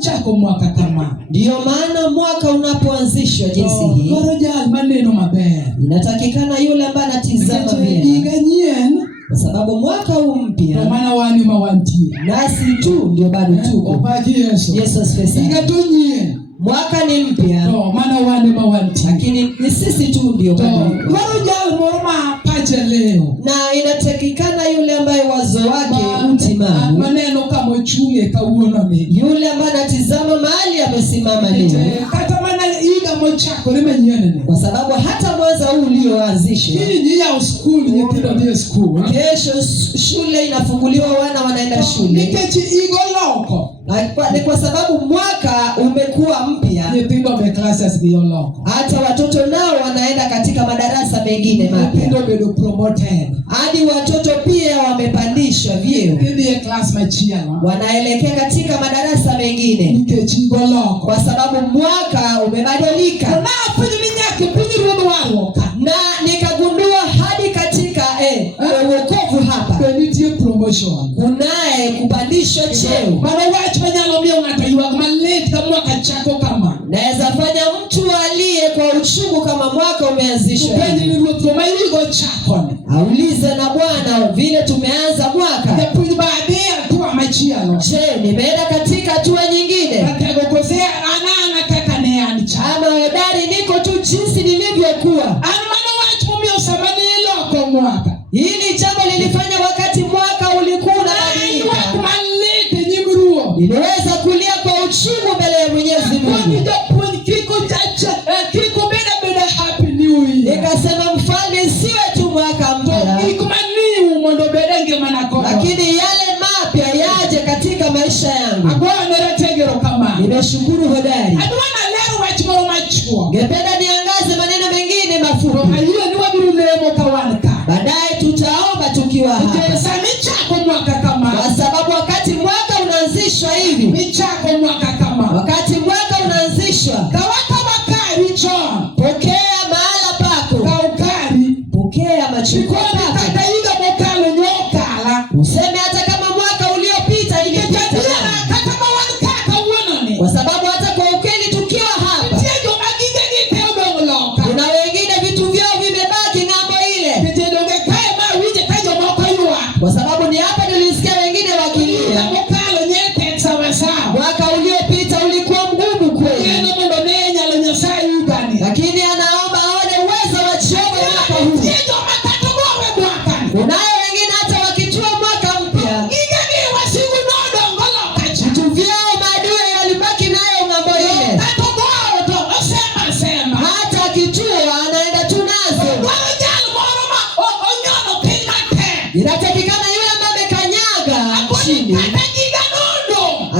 chako mwaka kama. Ndio maana mwaka unapoanzishwa jinsi hii, Gorojal maneno maber. Inatakikana yule ambaye anatizama vyema. Kwa sababu mwaka huu mpya, maana wani mawanti. Nasi tu ndio bado tuko. Obaki Yesu. Yesu asifiwe. Mwaka ni mpya. Maana wani mawanti. Lakini ni sisi tu ndio bado. Gorojal moroma pache leo. Na inatakikana yule ambaye wazo wake utimamu. Maneno kama chunge kauona mimi. Yule ambaye anatizama mahali amesimama leo. Hata maana iga mochako limenyene. Kwa sababu hata mwanzo huu ulioanzishwa. Hii ni ya school, ni kido ndio school. Kesho shule inafunguliwa, wana wanaenda shule. Nikechi igo loko. Ni kwa sababu mwaka umekuwa mpya. Nipingo me classes ndio loko. Hata watoto nao wanaenda katika madarasa mengine mapya. Ndio promoted. Hadi watoto pia wamepandishwa vyeo. Ndio class machia. Wanaelekea katika madarasa mengine. Nikechi igo loko. Kwa sababu mwaka umebadilika. Na nikagundua hadi katika wokovu hapa. Promotion. Kunaye kupandishwa cheo. Maana watu wanyalomia unataiwa kama late kama mwaka chako kama. Naweza fanya mtu aliye kwa uchungu kama mwaka umeanzishwa. Aulize na Bwana vile tumeanza mwaka. Je, nimeenda katika hatua nyingine? Ama hodari niko tu jinsi nilivyokuwa? Hili jambo lilifanya wakati mwaka ulikuwa unabadilika. Niliweza kulia kwa uchungu mbele ya Mwenyezi Mungu. Nikasema Mfalme, siwe tu mwaka mpya, lakini yale mapya yaje katika maisha yangu. Nimeshukuru hodari. Ngependa niangaze maneno mengine mafupi. Baadaye tutaomba tukiwa hapa. Kwa sababu wakati mwaka unaanzishwa hivi. Wakati mwaka unaanzishwa. Pokea mahala pako. Pokea machukua pako. Useme hata kama mwaka uliopita ilipita. Kwa sababu hata kwa ukweli tukiwa hapa. Kuna wengine vitu vyao vimebaki ng'ambo ile. Kwa sababu ni hapa nilisikia wengine wakilia. Mwaka uliopita ulikuwa mgumu kweli. Lakini anaomba aone uwezo wa Jehova mwaka huu. Kunayo wengine hata wakitua mwaka mpya. Vitu vyao maadui yalibaki nayo ng'ambo ile. Hata akitua anaenda tu nazo. Inatakikana yule ambaye amekanyaga chini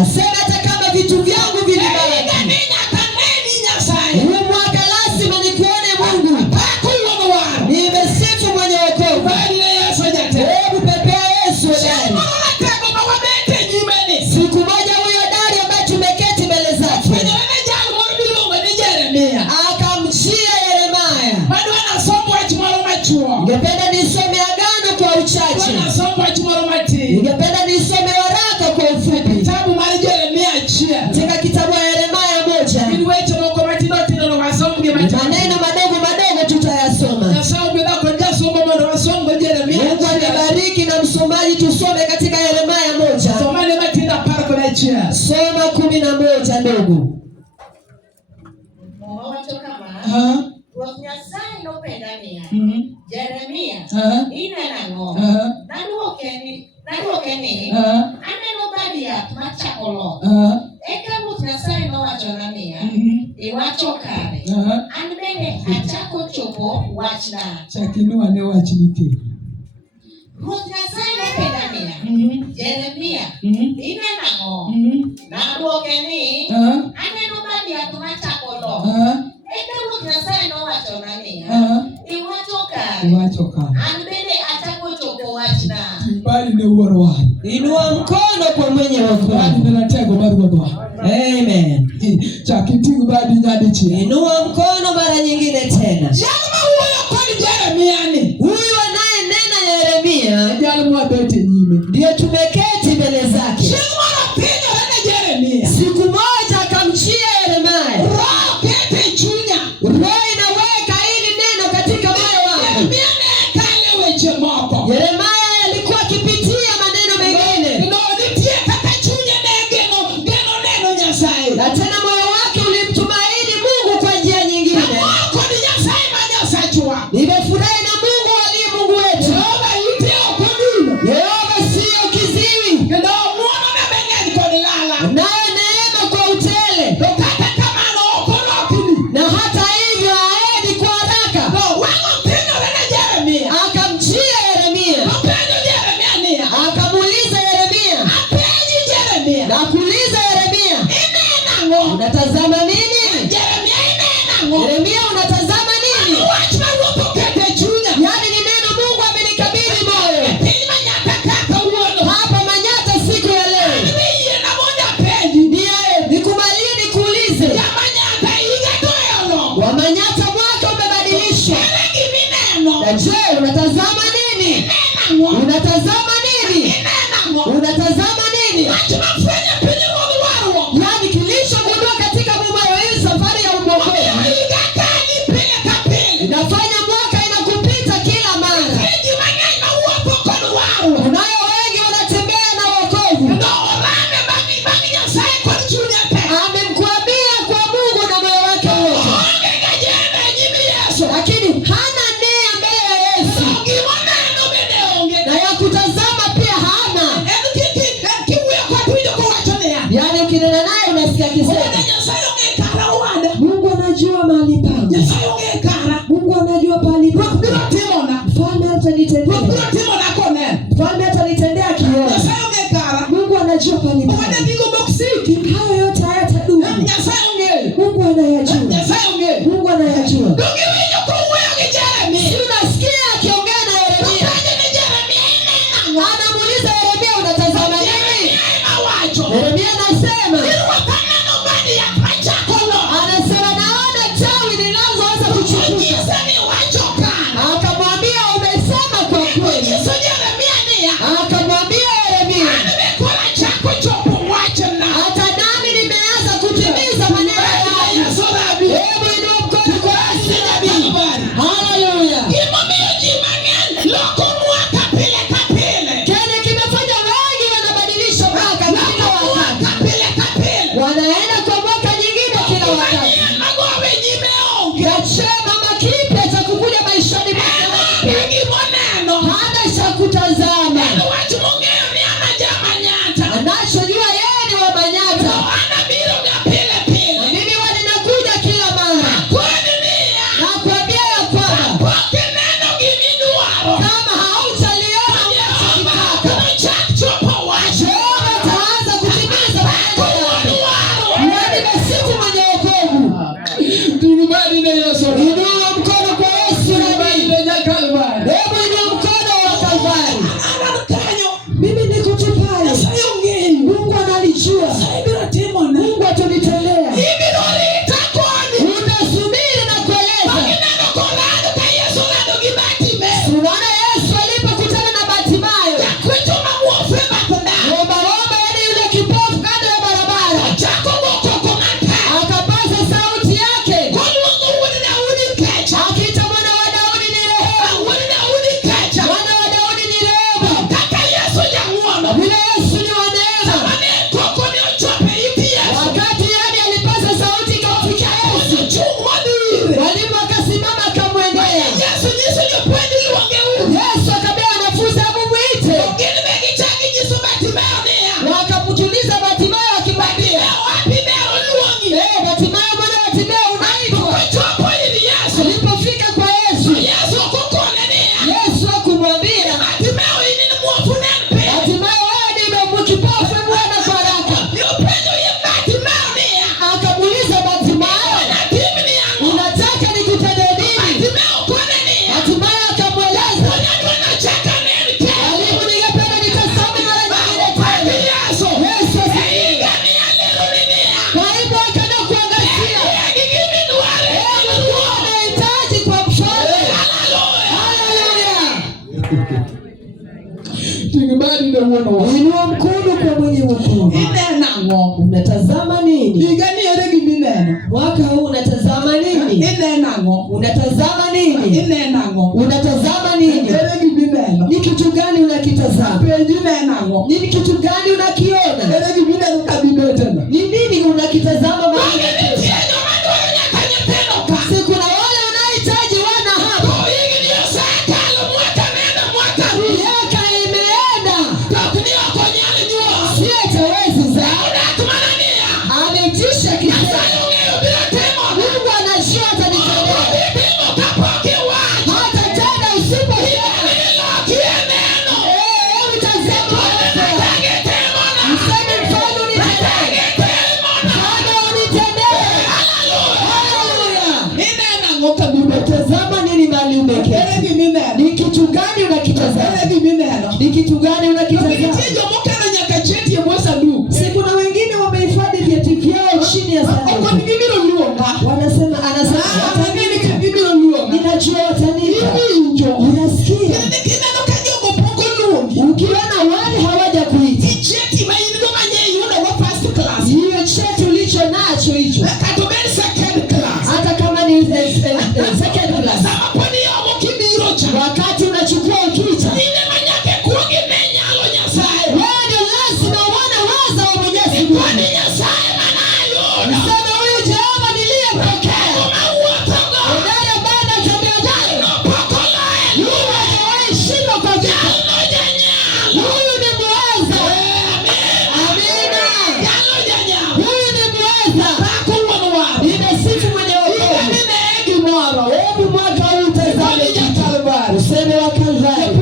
aseme hata kama vitu vyangu vilibaki. Huu mwaka lazima nikuone Mungu. Nimesifu mwenye wokovu. Hebu pepea Yesu ndani. Siku moja huyo dari ambaye tumeketi mbele zake akamjia Yeremia. Ningependa nisome agano kwa uchache. Ningependa nisome waraka kwa ufupi. Katika kitabu ya Yeremia 1. Maneno madogo madogo tutayasoma. Mungu anibariki na msomaji tusome katika Yeremia 1. Soma 11 ndogo. Jeremia inenango naduokeni aneno badia machakolo eka Ruoth Nyasaye nowacho niya iwacho kare an bende achako chopo wachna. Chakino ane wachni ke Ruoth Nyasaye nopenja niya Jeremia inenango naduokeni aneno badia machakolo eka Ruoth Nyasaye nowacho niya iwacho kare an bende achako chopo wachna. Bali ne wuoro wa. Inua mkono kwa mwenye wokovu. Ninatego maruodwa. Amen. Chakitingu badi nyadi chi. Inua mkono mara nyingine tena. Jama huyo kwa Yeremia ni. Huyu anayenena Yeremia. Jama bete nyime. Ndio tumeketi mbele zake. Jama anapenda Yeremia. Siku moja unatazama nini? Yeremia unatazama nini? Yaani ni neno Mungu amenikabidhi moyo. Hapa Manyata siku ya leo. Nikubalie nikuulize. Wa Manyata mwaka umebadilishwa. Na je, unatazama nini? Unatazama nini? Unatazama nini? Yaani kilichogundua katika Mungu hii safari ya uokovu. Inafanya mwaka inakupita kila mara. Unayo wengi wanatembea na wokovu. Amemkuamia kwa Mungu na moyo wake wote. Lakini hana nia mbele ya Yesu. Na ya kutazama pia hana. Yaani ukinena naye unasikia kisema. Mungu anajua mahali pangu. Mungu anajua pahali pangu. Mfalme atanitendea. Mfalme atanitendea kiona. Mungu anajua pahali pangu. Hayo yote hayatadumu. Mungu anayajua. Mungu anayajua. Unasikia akiongea na Yeremia. Anamuuliza Yeremia unatazama nini? Yeremia anasema naona tawi linaloanza kuchipuka. Akamwambia umesema kwa kweli. Akamwambia Yeremia hata nami nimeanza kutimiza maneno yangu. Hebu inua mkono kwa Yesu nabii. Haleluya. Kile kimefanya wengi wanabadilisha mwaka kila wakati. Wanaenda kwa mwaka nyingine kila wakati. Yachema makipya cha kukuja maishani mwako. Hana cha kutazama. Anachojua yeye ni wa Manyata. Na mimi ninakuja kila mara. Nakwambia ya kwamba kama hautaliona Jehova ataanza kutimiza maneno yake. Yaani masiku mwenye wokovu. Inua mkono kwa Yesu nabii. Hebu inua mkono wa Kalvari. Mimi niko tu pale. Mungu analijua. Mungu atanitendea. Utasubiri na kueleza. Unaona Yesu alipokutana na Bartimayo. Omba yaani yule kipofu kando ya barabara. Akapaza sauti yake. Akiita mwana wa Daudi ni rehemu. Mwana wa Daudi ni rehemu. Vile Yesu ni wa neema. Wakati yaani alipaza sauti ikamfikia Yesu. Walimu akasimama akamwendea. Yesu akaambia wanafunzi hebu mwite. Wakamtuliza Bartimayo akimwambia. Bartimayo mwana wa Timeo unaitwa. Alipofika kwa Yesu. Yesu akamwambia. Bartimayo wewe ni kipofu mwana kwa haraka. Akamuuliza Bartimayo. Unataka nikutendee nini? Bartimayo akamweleza. Mwalimu ningependa nitasome mara nyingine tena. Yesu asifiwe. Kwa hivyo akaenda kuangazia. Mungu anahitaji kwa mfalme. Haleluya. Inua mkono kwa mwenye wokovu. Unatazama nini? Mwaka huu unatazama nini? Unatazama nini? Unatazama nini? Ni kitu gani unakitazama? Ni kitu gani unakiona? Ni nini unakitazama mahali? Siku na wale unahitaji wana hapa. Miaka imeenda. Sietawezi zaidi. Ametisha kisema. Mungu anajua atanitendea. Hata tena usipo unakitazama? Ni kitu gani unakitazama? Si kuna wengine wamehifadhi vyeti vyao chini ya sanduku. Anasema ninajua watanipa. Unasikia? Ukiona wale hawajakuita, hiyo cheti ulicho nacho hicho, hata kama ni second class, wakati unachukua ukita, wewe ndio lazima uone waza wa Mwenyezi Mungu. Sema huyu Jehova niliyempokea, ndani ya banda tabia gani? Huyu hajawahi shindwa kwa vita. Huyu ni muweza. Amina. Huyu ni muweza. Nimesifu mwenye wokovu. Hebu mwaka huu utazame Kalvari. Useme wa Kalvari.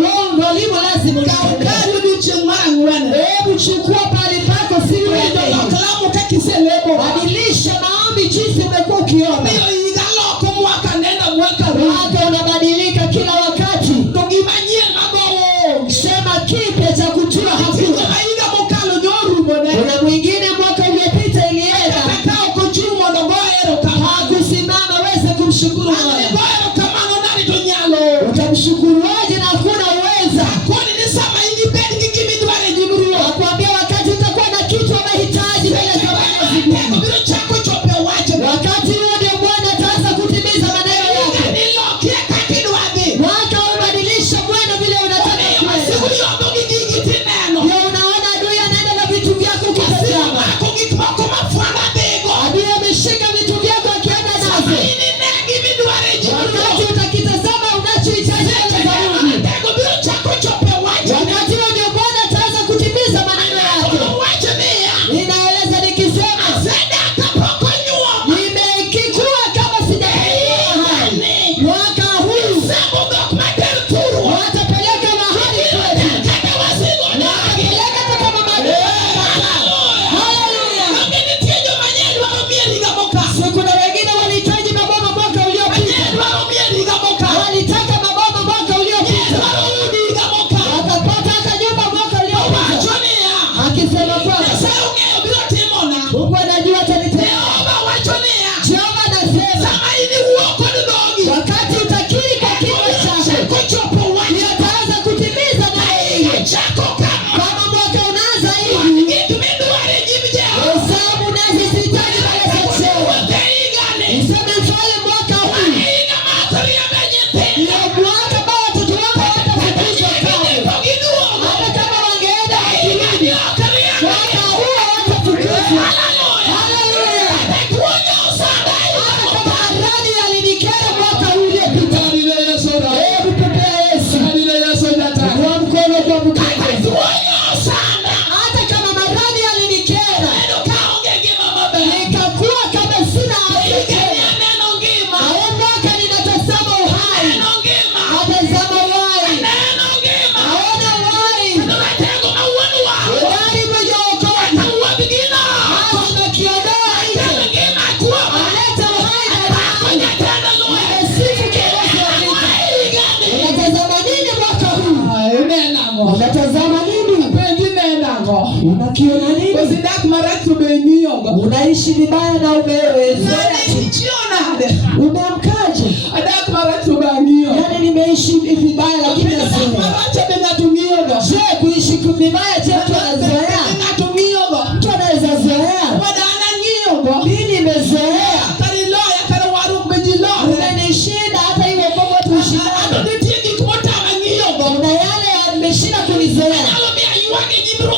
Uongo limo lazima hebu chukua pale pako si wewe. Badilisha maombi jinsi umekuwa ukiomba. Mwaka unabadilika kila wakati. Sema kipya cha kutua hakuna. Kuna mwingine mwaka uliopita ilienda hakusimama weze kumshukuru Mola. Utamshukuru aje na hakuna uweza? Nakwambia wakati utakuwa na kitu unahitaji bila sababu. Wakati huo ndio Bwana ataanza kutimiza maneno yake. Mwaka ubadilisha Bwana vile unataka kwenda. Ndio unaona adui anaenda na vitu vyako ukitazama. Adui ameshika vitu vyako akienda nazo. Wakati utakitazama unachohitaji kwa Mungu. Wakati huo ndio Bwana ataanza kutimiza maneno yake. Ninaeleza nikisema nimekikua kama sijakuwa hai. Mwaka huu watapeleka mahali kwetu. Watapeleka kama madeni. Haleluya. Kuna wengine walihitaji maboma mwaka uliopita. Walitaka maboma mwaka uliopita. Wakapata hata nyumba mwaka uliopita. Akisema kwamba Mungu anajua atanitendea. Jehova anasema wakati utakiri kwa kinywa chako ndio ataanza kutimiza maneno yako. Kama mwaka unaanza hivi, hesabu nazi sihitaji mbele za cheo. Useme mfalme mwaka huu ndio mwaka ambao watoto wako watafukuzwa kamwe. Hata kama wangeenda wakirudi, mwaka huu hawatafukuzwa. Haleluya. Hata kama maradhi yalinikera mwaka uliopita, hebu pokea Yesu. Kwa mkono kwa mkono. Hata kama maradhi yalinikera, nikakuwa kama sina afya tena. Haya mwaka ninatazama uhai. Natazama uhai. Naona uhai. Uhai mwenye wokovu. Lazima kiondoa hicho. Aleta uhai ndani yangu. Nimesifu kiongozi wa vita. Unatazama nini mwaka huu? Unatazama nini? Unakiona nini? Unaishi vibaya na umezoea. Umeamkaje? Yaani nimeishi vibaya lakini nazoea. Je, kuishi vibaya je mtu anazoea? Mtu anaweza zoea. Mimi nimezoea. Umenishinda hata hivyo kwa tushindane. Kuna yale yameshinda kunizoea.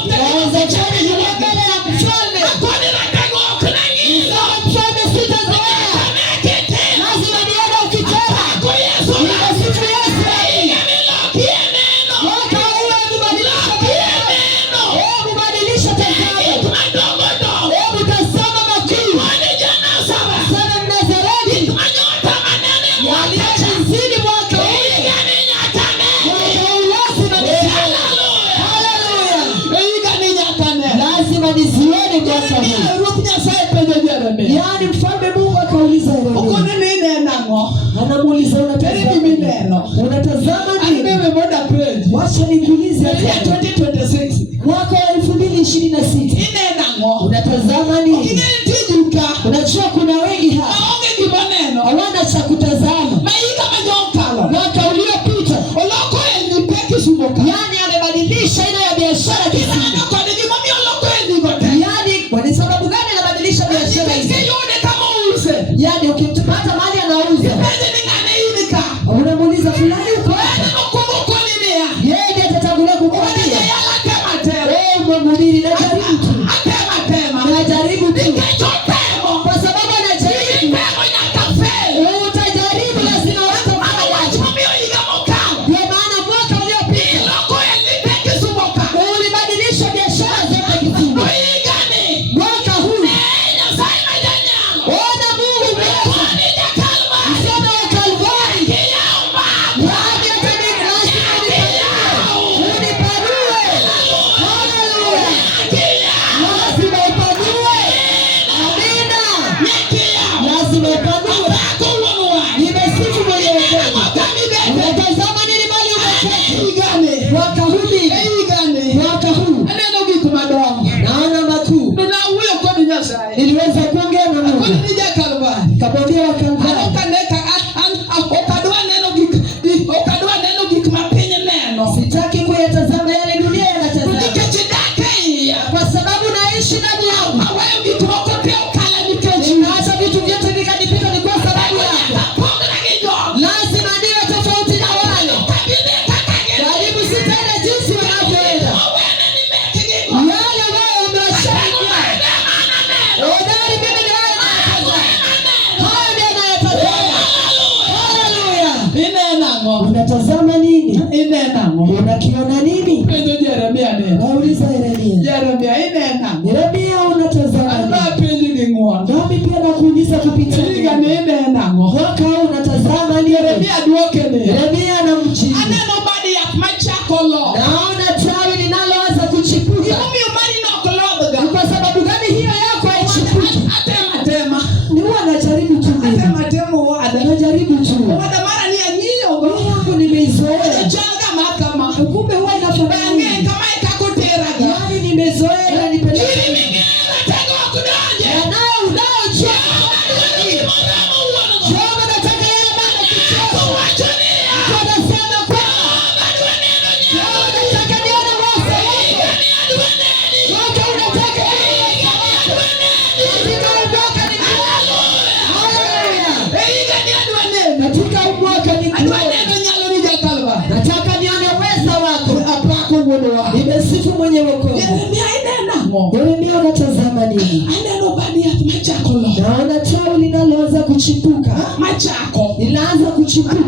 Naweza chani jua mbele ya mfalme. Mfalme sitazoea. Lazima niende ukitenda. Nimesifu Yesu. Mwaka huu hebu badilisha tazama. Hebu tazama makuu. Sana Mnazareti. Yaliyotuzidi mwaka huu. Mwaka huu lazima nisione. Haleluya. Lazima nisione mwaka huu. Yaani mfalme Mungu akauliza Yeremia. Anamuuliza unatazama nini? Acha nikuulize, 2026 mwaka 2026 unatazama nini? Unajua kuna wengi hapa hawana cha kutazama. Mwaka uliopita yani amebadilisha aina ya biashara kisini. Yani kwa sababu gani anabadilisha biashara hizi? Yani ukipata mali anauza, unamuuliza fulani uko wapi? Yeye ndiye atatangulia kukwambia. Wewe mhubiri, najaribu tu. Najaribu tu. Kwa sababu anajaribu. Utajaribu lazima utafanya. Ndio maana mwaka uliopita ulibadilisha biashara zote kisini. Mwaka huu ona Mungu msema wa Kalvari. Yaani unipanue. Haleluya. Lazima upanue. Amina. Lazima upanue. Nimesifu mwenye wokovu. Unatazama nini mali umeketi? Mwaka huu nini? Mwaka huu naona makuu. Niliweza kuongea na Mungu. Nikamwambia wa Kalvari, sitaki kuyatazama yale dunia yanatazama, kwa sababu naishi ndani yangu. Hata vitu vyote vikanipita ni kwa sababu yako. Lazima niwe tofauti na wale. Karibu sitaenda jinsi wanavyoenda. Yale wao wamewashaingia. Odari mimi ni wale nayatazama. Hayo ndio nayatazama. Haleluya. Unatazama nini? Unakiona nini? Nauliza Yeremia, unatazama nini? Nami pia nakuuliza kupitia mwaka huu unatazama nini? Yeremia anamjibu, naona tawi linaloanza kuchipuka. Ni kwa sababu gani hiyo yako haichipuki? Ni huwa najaribu tu mimi. Najaribu tu. Mimi yangu nimeizoea. Kumbe huwa inafanana. Yani nimezoea na nipeleka. Joma nataka yale maana kichoko. Wanasema kwa nataka nione wasa wako. Waka unataka nione wasa wako. Katika umwaka ni kuona. Haleluya. Katika umwaka ni kuona. Nataka nione uweza wako. Nimesifu mwenye wokovu. Yeremia, unatazama nini? Naona tawi linaloanza kuchipuka. Linaanza kuchipuka.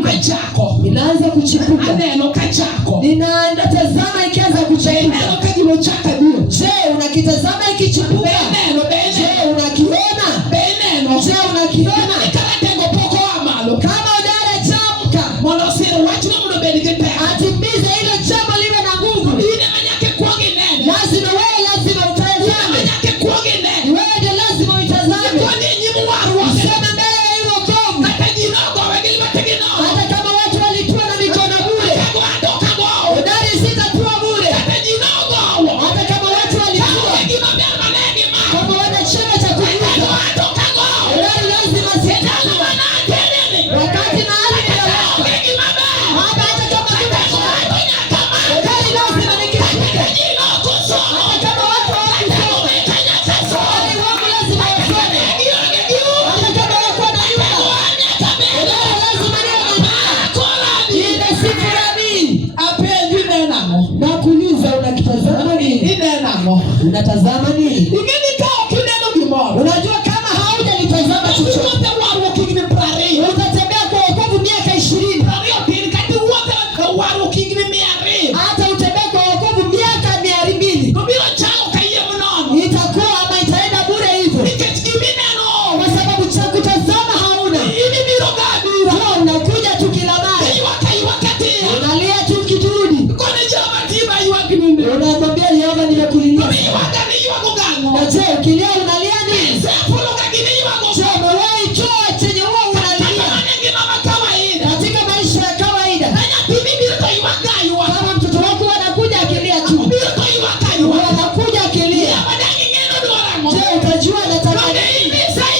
Ninatazama ikianza kuchipuka. Je, unakitazama ikichipuka? Je, unakiona? Je, unakiona? Kama udara chamka, atimize hilo jambo liwe na nguvu. Lazima utazame. Wewe ndio lazima uitazame. Useme mbele ya hiyo wokovu. Hata kama watu walitua na mikono bure, udari sitatua bure. Hata kama watu walitua kama wana chema cha kuvuka, udari lazima sitatua. Wakati na hali ya hata kama tunakuwa udari lazima nikifika. Hata kama watu walitua udari wangu lazima wasome. Hata kama wako na nyumba udari lazima niwe nimesifu Rabi. Nakuuliza, unakitazama nini? Unatazama nini? Unajua kama haujalitazama chochote, utatembea kwa wokovu miaka 20. Hata utembea kwa wokovu miaka 200. Itakuwa ama itaenda bure hivyo. Kwa sababu cha kutazama hauna. Huwa unakuja tu kila mara. Unalia tu kiturudi. Unamwambia Yehova, nimekulilia. unajua nataka nini. Sasa wewe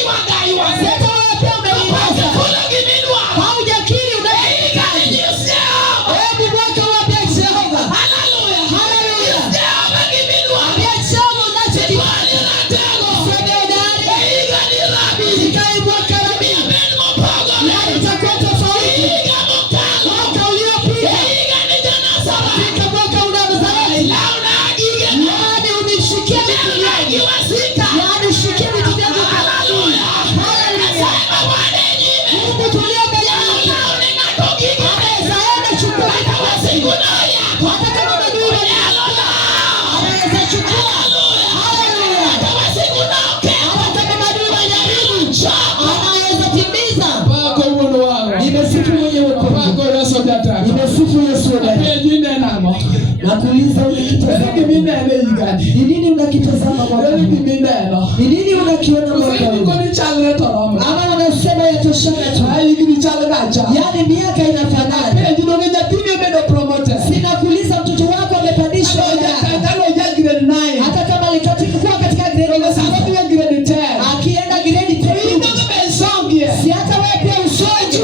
pia umeimeza. Haujakiri unahitaji. Hebu mwaka wapya Jehova. Haleluya. Haleluya. Ambia Jehova unachokifanya. Sema udari. Sikae mwaka rabi. Na itakuwa tofauti. Mwaka uliopita. Katika mwaka unaozaidi. Yaani unishikie vitu vyangu. Yaani shikie vitu vyangu. Haleluya. Haleluya. Mungu tulio mbele yako. Anaweza enda chukua vitu vyako. Hata kama unajua anaweza chukua. Haleluya. Hata kama unajua jaribu. Anaweza timiza. Bako uono wangu. Nimesifu mwenye wokovu. Bako Yesu data. Nimesifu Yesu ndani. Jina namo. Nakuuliza unakitazama. Ni nini Ni nini unakitazama mwaka huu? Ni nini unakiona mwaka huu? Ama wanasema yatoshana tu. Yaani miaka inafanana. Sinakuuliza mtoto wako amepandishwa hata kama alikuwa katika grade 6 akienda grade 10 si hata wewe pia usoje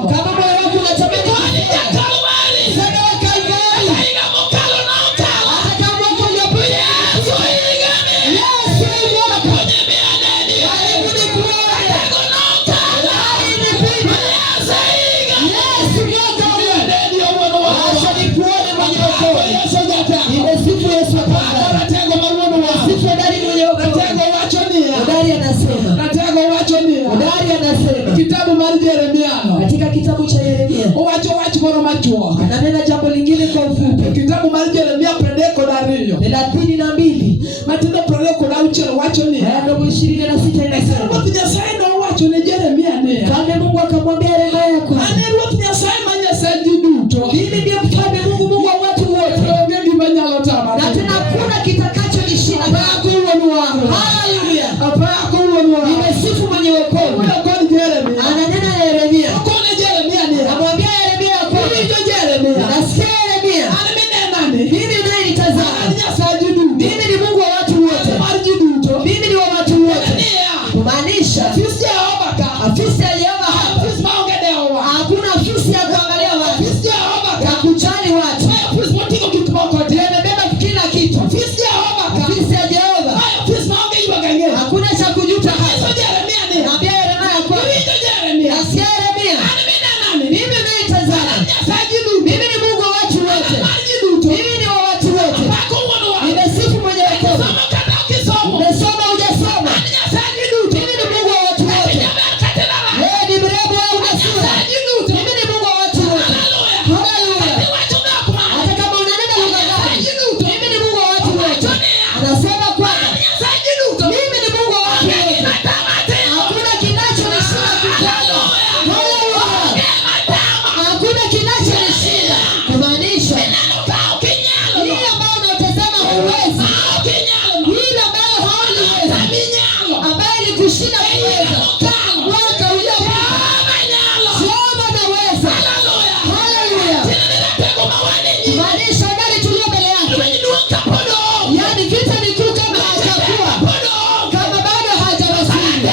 kama moyo wako unatamani sema Kalvari hata kama mwaka uliopita Yesu mwaka karibu ni kuone Yesu mwaka acha nikuone mwenye wokovu. Nimesifu Yesu kwanza. Sifu ndani mwenye wokovu. Udari anasema Kitabu mali Yeremia. katika kitabu cha Yeremia ananena jambo lingine kwa ufupi. Kitabu mali Yeremia predeko dario. 32 Matendo predeko da uchero wacho ni. ndio 26 inasema. Ruoth Nyasaye no wacho ne Yeremia ne. Kama Mungu akamwambia Yeremia yako. Ane Ruoth Nyasaye ma Nyasaye duto. Mimi ndio mfalme Mungu wa watu wote. Onge gima nyalo tama. Na tena hakuna kitakachonishinda. Bako uono wangu. Haleluya. Bako uono wangu. Nimesifu mwenye wokovu. Ananena Yeremia. Amwambia Yeremia yako. Nasikia Yeremia. Mimi naye nitazama. Mimi ni Mungu wa watu wote. Mimi ni wa watu wote. Kumaanisha afisi ya Yehova hapa. Hakuna afisi ya kuangalia watu. Ya kujali watu. Amebeba kila kitu. Afisi ya Jehova. Hakuna cha kujuta hapa. Ambia Yeremia yako. Nasikia Yeremia. Mimi naye nitazama. Mimi ni Mungu wa watu wote. Mimi ni wa watu wote. Nimesifu mwenye wokovu. Umesoma hujasoma. Mimi ni Mungu wa watu wote. Wewe ni mrembo au unasura. Mimi ni Mungu wa watu wote. Haleluya. Hata kama unanena lugha gani. Mimi ni Mungu wa watu wote. Anasema kwamba mimi ni Mungu wa watu wote. Hakuna kinachonishinda kukalo. Haleluya. Hakuna kinachonishinda. Kumaanisha hii ambayo unatazama huwezi. Hii ambayo hauliweza. Ambayo ilikushinda kuweza. Mwaka uliopita. Soma naweza. Haleluya. Kumaanisha gari tulio mbele yake. Yaani vita ni kuu kama hajakuwa. Kama bado hajawasili.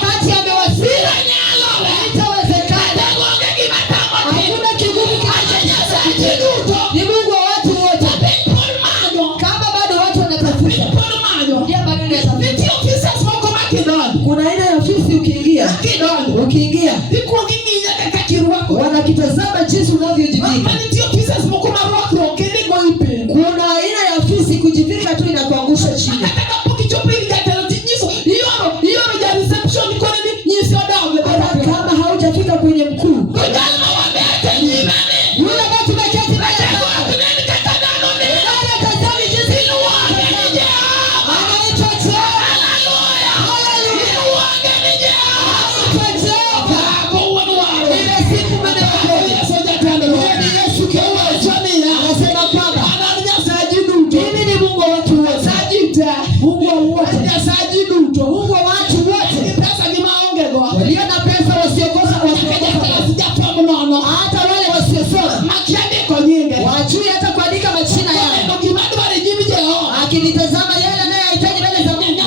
Kati amewasili. Itawezekana. Hakuna kigumu kinachoweza. Ni Mungu wa watu wote. Kama bado watu wanatafuta. Ndio bado wanatafuta. Kuna aina ya ofisi ukiingia. Wanakitazama jinsi unavyojivika. Kuna aina ya ofisi kujivika tu inakuangusha chini. Hata kama haujafika kwenye mkuu. Yule ambaye tumeketi mbele yake. Anatazama jinsi anaitwa Jehova. Haleluya. Anaitwa Jehova. Nimesifu mwenye wokovu. Ni Yesu Kristo. Anasema kwamba mimi ni Mungu wa watu wote. Mungu wa wote. Mungu wa watu wote. Walio na pesa wasiokosa hata wale wasiosoma. Wajui hata kuandika majina yao. Akinitazama yale anayehitaji mbele za Mungu.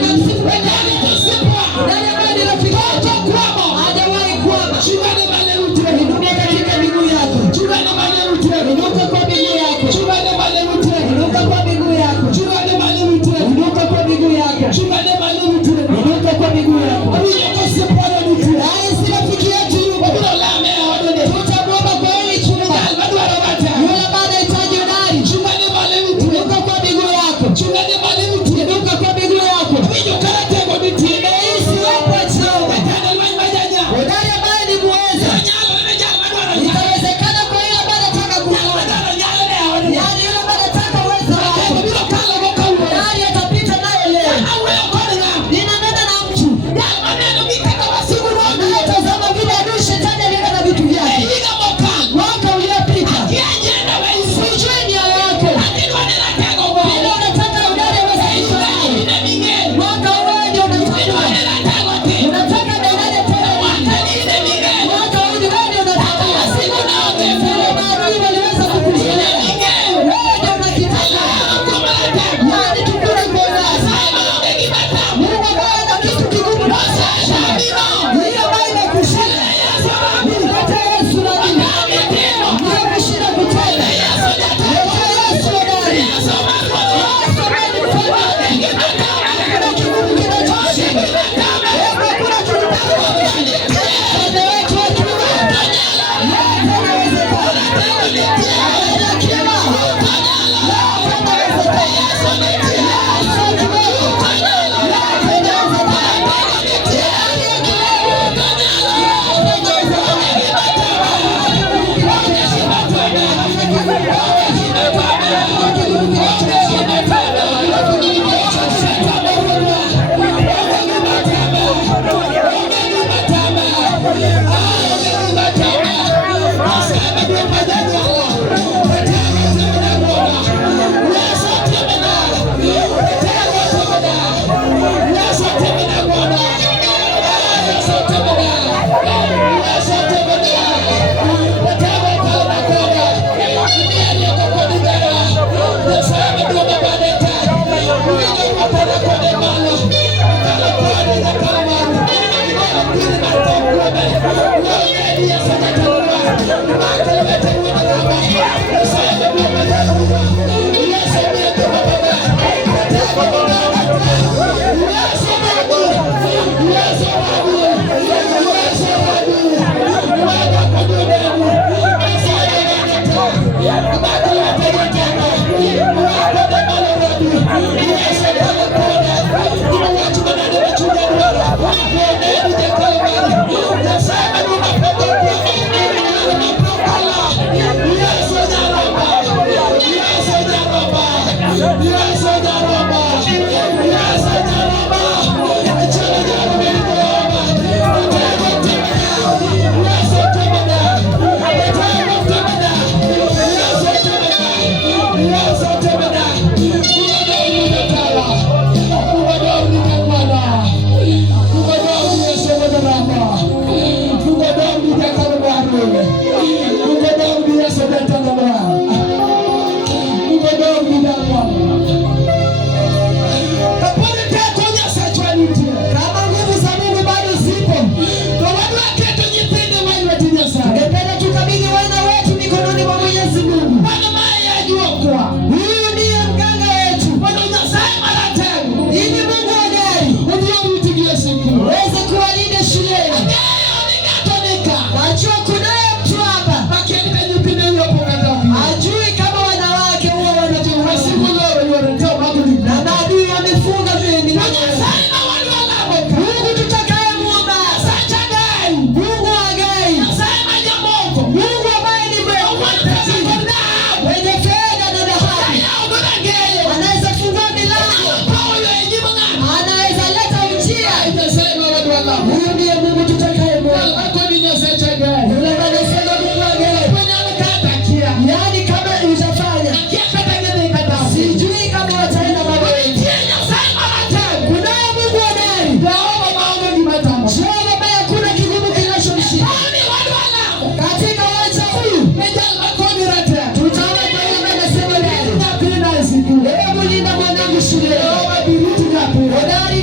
ninamsifu peke yake. Nani ambaye ni rafiki yako? Hajawahi kwama. Inuka katika miguu yako. Inuka kwa miguu yako. Inuka kwa miguu yako. Inuka kwa miguu yako. Inuka kwa miguu yako. Nani si rafiki yetu? Tutamwomba kwa hili chumba. Yule ambaye anahitaji udari. Inuka kwa miguu yako. Inuka kwa miguu yako. Nimeishi wapo chao. Udari ambaye ni muweza. Itawezekana kwa yule ambaye anataka kuona. Yaani yule ambaye anataka uwezo wako. Udari atapita nayo leo. Ninanena na mtu. Tazama vile adui shetani alienda na vitu vyake. Mwaka uliopita. Sijui nia yako. Vile unataka udari amesaidia. Mwaka huu ndio unataka. Unataka daraja tena. Mwaka huu ndio unataka. Vile maadui waliweza kukushindana. Wewe ndio unakitaka. Yaani tukule bonus. Mungu ambaye ana kitu kigumu na hiyo ambayo imekushinda. Leta Yesu na mimi. Ndiyo kushinda kutenda. Leta Yesu na mimi. Yesu ambaye ni mfalme. Hakuna kigumu kinachoshinda. Hakuna kitu kinachoshinda. Pande wetu wa kiume. Yote yanawezekana. Pande kiume. Yote yanawezekana. Yesu akiwepo. Yote Hebu linda mwanangu shule. Hodari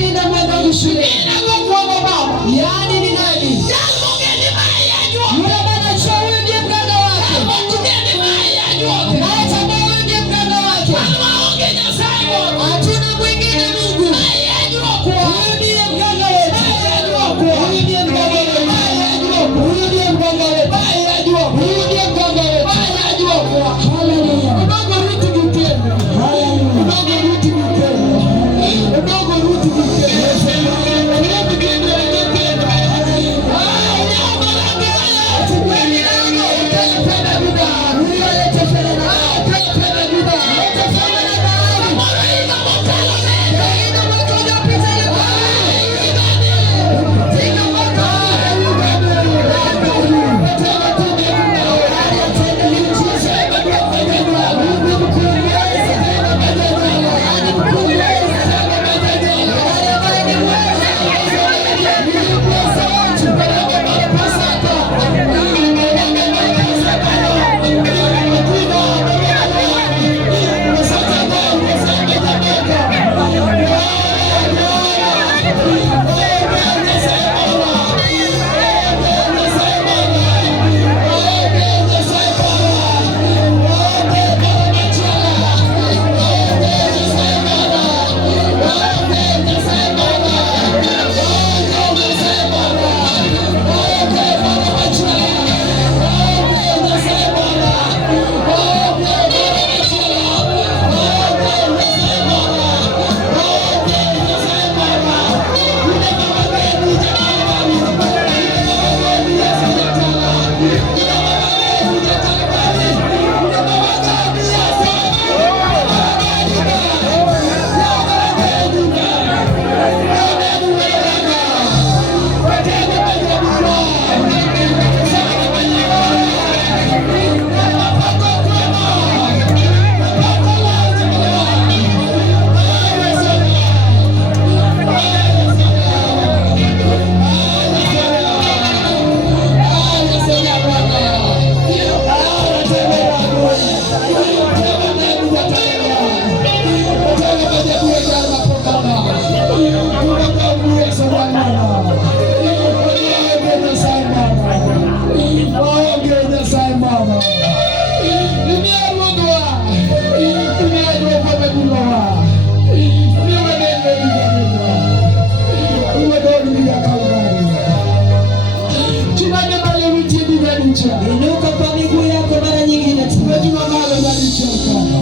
Inuka kwa miguu yako mara nyingine tena.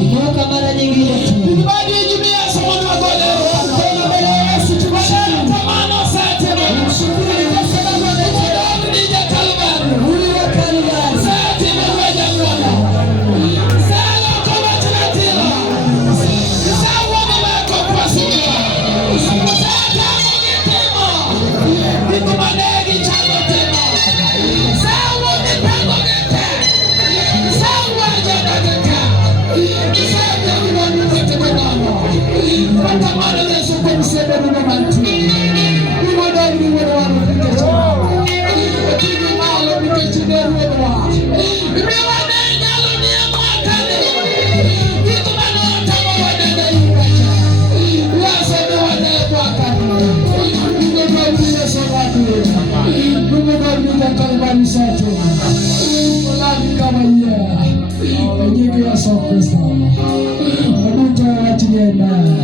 Inuka mara nyingine tena. Tena mbele ya Yesu tumshukuru. Mshukuru kwa sababu ametenda. Huyu wa Kalvari. Yesu Kristo. Mungu atujalie.